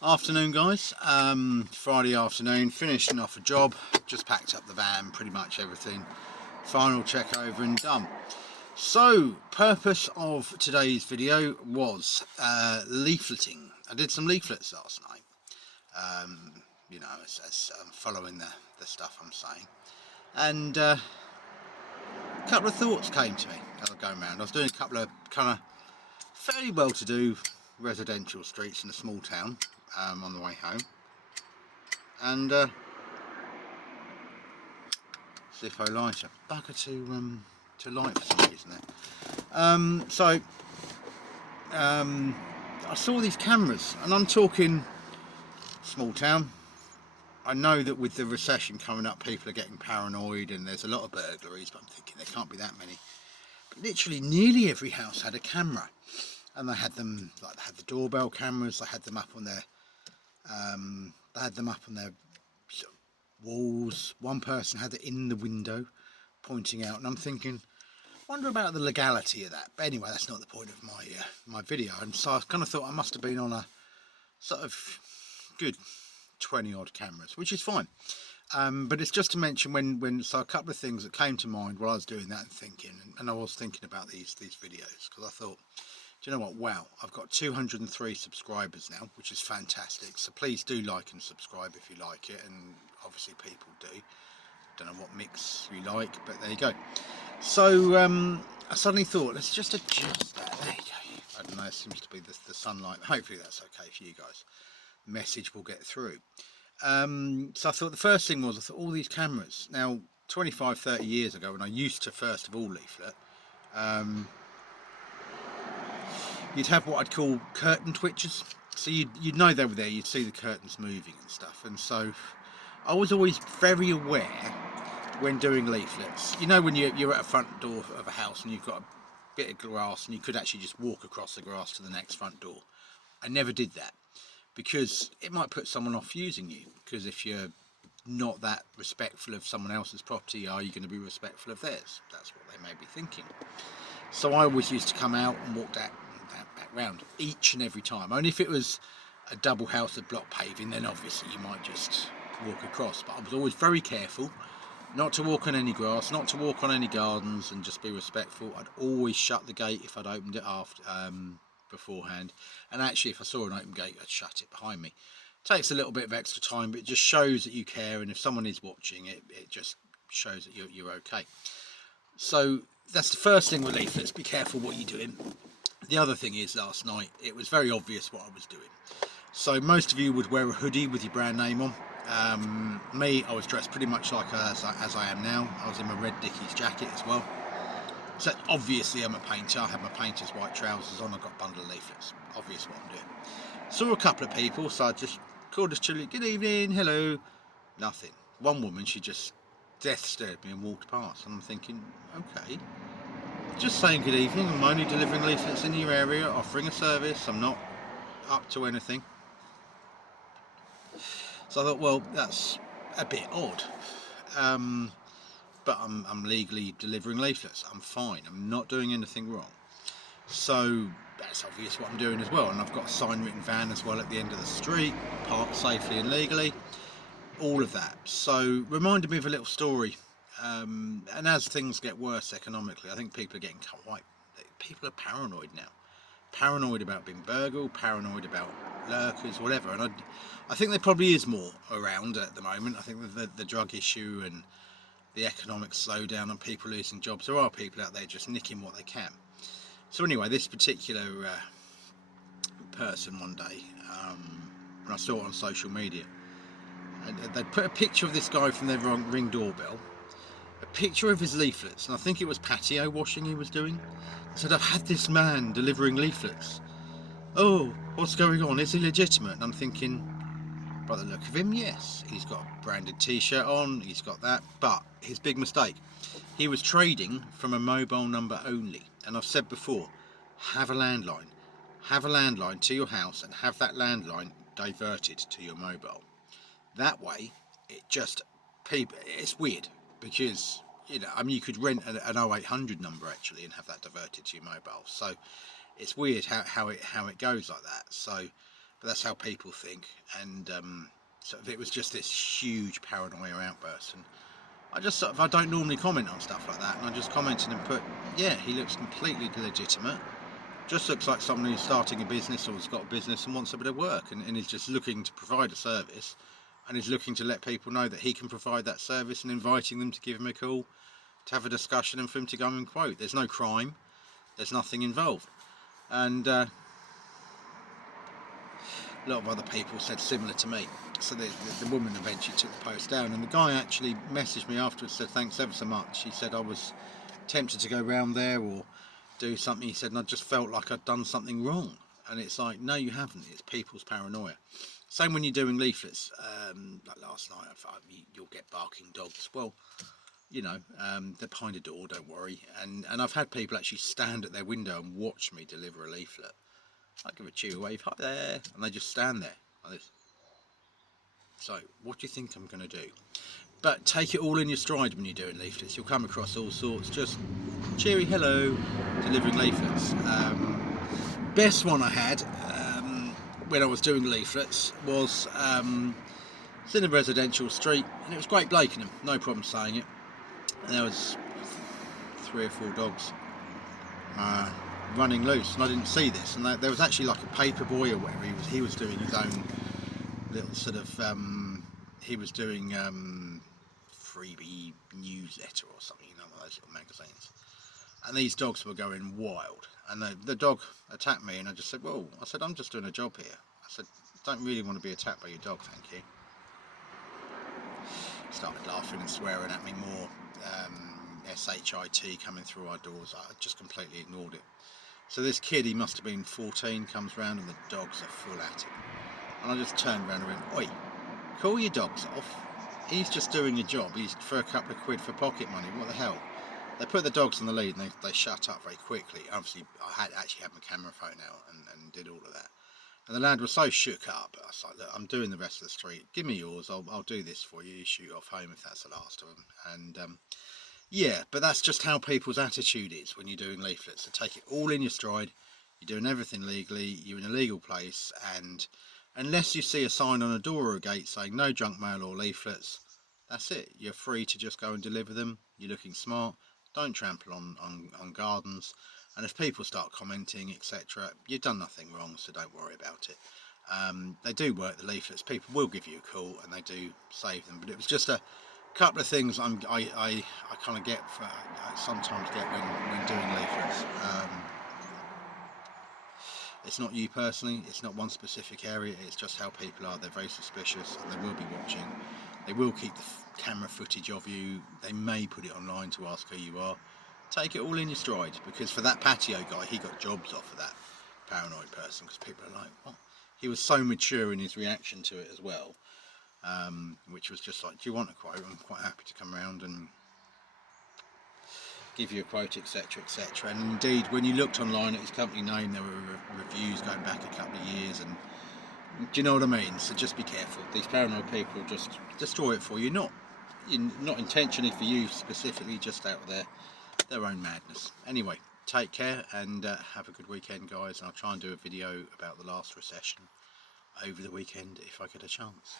Afternoon, guys. Friday afternoon, finishing off a job, just packed up the van, pretty much everything, final check over and done. So, purpose of today's video was leafleting. I did some leaflets last night, as I'm following the stuff I'm saying, and a couple of thoughts came to me as I was going around. I was doing a couple of kind of fairly well-to-do residential streets in a small town on the way home, and see if I light a bugger to light for some reason there. I saw these cameras, and I'm talking small town. I know that with the recession coming up, people are getting paranoid and there's a lot of burglaries, but I'm thinking there can't be that many. But literally nearly every house had a camera, and they had them, like they had the doorbell cameras, they had them up on their walls. One person had it in the window pointing out, and I'm thinking, wonder about the legality of that. But anyway, that's not the point of my video. And so I kind of thought I must have been on a sort of good 20 odd cameras, which is fine. But it's just to mention so a couple of things that came to mind while I was doing that and thinking, and I was thinking about these videos, because I thought, do you know what, wow, I've got 203 subscribers now, which is fantastic. So please do like and subscribe if you like it, and obviously people do. Don't know what mix you like, but there you go. So I suddenly thought, let's just adjust that. There you go. I don't know, it seems to be the sunlight. Hopefully that's okay for you guys. The message will get through. So I thought the first thing was, I thought all these cameras. Now, 25-30 years ago, when I used to first of all leaflet, you'd have what I'd call curtain twitchers. So you'd know they were there, you'd see the curtains moving and stuff. And so I was always very aware when doing leaflets. You know, when you're at a front door of a house and you've got a bit of grass and you could actually just walk across the grass to the next front door. I never did that, because it might put someone off using you, because if you're not that respectful of someone else's property, are you going to be respectful of theirs? That's what they may be thinking. So I always used to come out and walk back round each and every time. Only if it was a double house of block paving, then obviously you might just walk across. But I was always very careful not to walk on any grass, not to walk on any gardens, and just be respectful. I'd always shut the gate if I'd opened it beforehand, and actually if I saw an open gate, I'd shut it behind me. It takes a little bit of extra time, but it just shows that you care, and if someone is watching it, it just shows that you're okay. So that's the first thing with leaflets, be careful what you're doing. The other thing is, last night it was very obvious what I was doing. So most of you would wear a hoodie with your brand name on. Me, I was dressed pretty much like as I am now. I was in my red Dickies jacket as well. So obviously I'm a painter. I have my painter's white trousers on. I've got a bundle of leaflets. Obvious what I'm doing. Saw a couple of people, so I just called us chilly, good evening, hello. Nothing. One woman, she just death stared me and walked past. And I'm thinking, okay, just saying good evening. I'm only delivering leaflets in your area, offering a service. I'm not up to anything. So I thought, well, that's a bit odd. But I'm legally delivering leaflets. I'm fine. I'm not doing anything wrong. So that's obvious what I'm doing as well. And I've got a sign written van as well at the end of the street, parked safely and legally. All of that. So reminded me of a little story. And as things get worse economically, I think people are getting quite. People are paranoid now. Paranoid about being burgled, paranoid about lurkers, whatever. And I think there probably is more around at the moment. I think with the drug issue and the economic slowdown and people losing jobs, there are people out there just nicking what they can. So anyway, this particular person one day, when I saw it on social media, and they'd put a picture of this guy from their Ring doorbell, a picture of his leaflets, and I think it was patio washing he was doing. Said, I've had this man delivering leaflets. Oh, what's going on? Is he legitimate? And I'm thinking, by the look of him, yes. He's got a branded t-shirt on, he's got that, but his big mistake, he was trading from a mobile number only. And I've said before, have a landline. Have a landline to your house and have that landline diverted to your mobile. That way, it's weird, because you could rent an 0800 number actually and have that diverted to your mobile. So it's weird how it goes like that. So but that's how people think. And so it was just this huge paranoia outburst, and I just sort of, I don't normally comment on stuff like that, and I just commented and put, yeah, he looks completely legitimate. Just looks like someone who's starting a business or has got a business and wants a bit of work, and is just looking to provide a service, and is looking to let people know that he can provide that service, and inviting them to give him a call, to have a discussion, and for him to go and quote. There's no crime, there's nothing involved. And a lot of other people said similar to me. So the woman eventually took the post down, and the guy actually messaged me afterwards, said thanks ever so much. He said I was tempted to go round there or do something. He said, and I just felt like I'd done something wrong. And it's like, no, you haven't. It's people's paranoia. Same when you're doing leaflets. Like last night, I thought you'll get barking dogs. Well, you know, they're behind a door, don't worry. And I've had people actually stand at their window and watch me deliver a leaflet. I give a cheery wave, hi there, and they just stand there like this. So, what do you think I'm going to do? But take it all in your stride when you're doing leaflets. You'll come across all sorts. Just cheery hello, delivering leaflets. Best one I had when I was doing leaflets was it's in a residential street, and it was Great Blakenham, no problem saying it. And there was 3 or 4 dogs running loose, and I didn't see this. And there was actually like a paper boy or whatever. He was doing his own little sort of he was doing freebie newsletter or something, you know, one of those little magazines. And these dogs were going wild, and the dog attacked me, and I just said, well, I said, I'm just doing a job here. I said, don't really want to be attacked by your dog, thank you. Started laughing and swearing at me more, shit coming through our doors. I just completely ignored it. So this kid, he must have been 14, comes round, and the dogs are full at him. And I just turned around and went, oi, call your dogs off. He's just doing a job. He's for a couple of quid for pocket money. What the hell? They put the dogs on the lead, and they shut up very quickly. Obviously, I had actually had my camera phone out and did all of that. And the lad was so shook up. I was like, look, I'm doing the rest of the street. Give me yours. I'll do this for you. You shoot off home if that's the last of them. And yeah, but that's just how people's attitude is when you're doing leaflets. So take it all in your stride. You're doing everything legally. You're in a legal place, and unless you see a sign on a door or a gate saying no junk mail or leaflets, that's it. You're free to just go and deliver them. You're looking smart. Don't trample on gardens. And if people start commenting, etc., you've done nothing wrong, so don't worry about it. They do work, the leaflets. People will give you a call, and they do save them. But it was just a couple of things I kind of get, I sometimes get when doing leaflets. It's not you personally, it's not one specific area, it's just how people are. They're very suspicious, and they will be watching. They will keep the camera footage of you. They may put it online to ask who you are. Take it all in your stride, because for that patio guy, he got jobs off of that paranoid person, because people are like, what? He was so mature in his reaction to it as well, which was just like, do you want a quote? I'm quite happy to come around and give you a quote, etc, etc. And indeed, when you looked online at his company name, there were reviews going back a couple of years, and do you know what I mean? So just be careful. These paranoid people just destroy it for you, not intentionally for you specifically, just out of their own madness. Anyway, take care, and have a good weekend, guys. And I'll try and do a video about the last recession over the weekend if I get a chance.